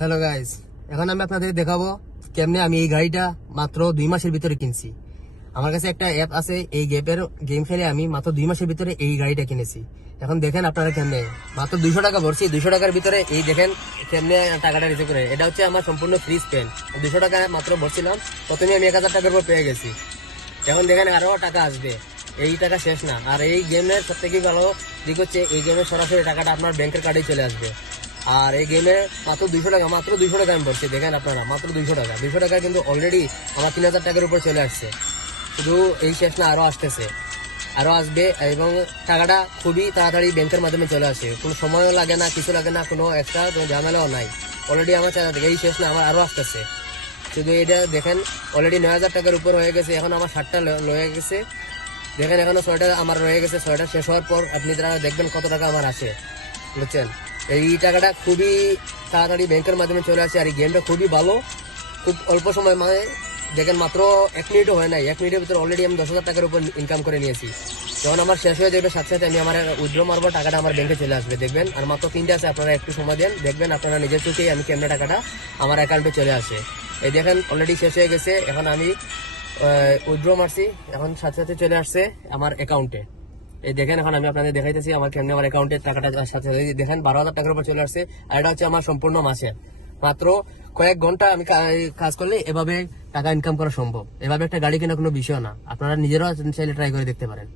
Hello guys, এখন আমি আপনাদের দেখাবো কেমনে আমি এই গাড়িটা মাত্র 2 মাসের ভিতরে কিনছি। আমার কাছে একটা অ্যাপ আছে, এই অ্যাপের গেম খেলে আমি মাত্র 2 মাসের ভিতরে এই গাড়িটা কিনেছি। এখন দেখেন আপনারা কেমনে মাত্র 200 টাকা ভরছি, 200 টাকার ভিতরে এই দেখেন কেমনে টাকাটা রিসিভ করে। এটা হচ্ছে আমার সম্পূর্ণ ফ্রি স্পেন্ড। 200 টাকা মাত্র ভরছিলাম, প্রথমে আমি 1000 টাকার উপর পেয়ে গেছি। এখন দেখেন আরো টাকা আসবে, এই টাকা শেষ না। আর এই গেমের সব থেকে ভালো দিক হচ্ছে এই গেমের সরাসরি টাকাটা আপনার ব্যাংকের কার্ডে চলে আসবে। আর এই গেমে মাত্র 200 টাকা, মাত্র 200 টাকা আমি ভরছি। দেখেন আপনারা মাত্র 200 টাকা, 200 টাকা কিন্তু অলরেডি আমার 3000 টাকার উপর চলে আসছে। শুধু এই শেষ না, আরো আসতেছে, আরো আসবে। এবং টাকাটা খুবই তাড়াতাড়ি ব্যাংকের মাধ্যমে চলে আসে, কোনো সময়ও লাগে না, কিছু লাগে না, কোনো এক্সট্রা কোনো ঝামেলাও নাই। অলরেডি আমার চাঁদা থেকে এই শেষ না, আমার আরো আসতেছে। শুধু এটা দেখেন অলরেডি 9000 টাকার উপর হয়ে গেছে। এখন আমার 60টা রয়ে গেছে। দেখেন এখনো 6টা আমার রয়ে গেছে। 6টা শেষ হওয়ার পর আপনি তারা দেখবেন কত টাকা আমার আসে, বুঝছেন। এই টাকাটা খুবই তাড়াতাড়ি ব্যাংকের মাধ্যমে চলে আসে। আর এই গেমটা খুবই ভালো, খুব অল্প সময়, মানে দেখেন মাত্র 1 মিনিটও হয় নাই, 1 মিনিটের ভিতরে অলরেডি আমি 10,000 টাকার উপর ইনকাম করে নিয়েছি। যখন আমার শেষ হয়ে যাবে সাথে সাথে আমি আমার উইথড্র মারবো, টাকাটা আমার ব্যাংকে চলে আসবে। দেখবেন আর মাত্র 3টা আছে, আপনারা একটু সময় দেন, দেখবেন আপনারা নিজের চোখেই আমি কেমন টাকাটা আমার অ্যাকাউন্টে চলে আসে। এই দেখেন অলরেডি শেষ হয়ে গেছে। এখন আমি উইথড্র মারছি, এখন সাথে সাথে চলে আসছে আমার অ্যাকাউন্টে। এই দেখেন এখন আমি আপনাদের দেখাইতেছি আমার কেমনে আমার অ্যাকাউন্টের টাকাটা সাথে সাথে দেখেন 12,000 টাকার উপর চলে আসছে। আর এটা হচ্ছে আমার সম্পূর্ণ মাসে, মাত্র কয়েক ঘন্টা আমি কাজ করলে এভাবে টাকা ইনকাম করা সম্ভব। এভাবে একটা গাড়ি কেনা কোনো বিষয় না, আপনারা নিজেরাও চাইলে ট্রাই করে দেখতে পারেন।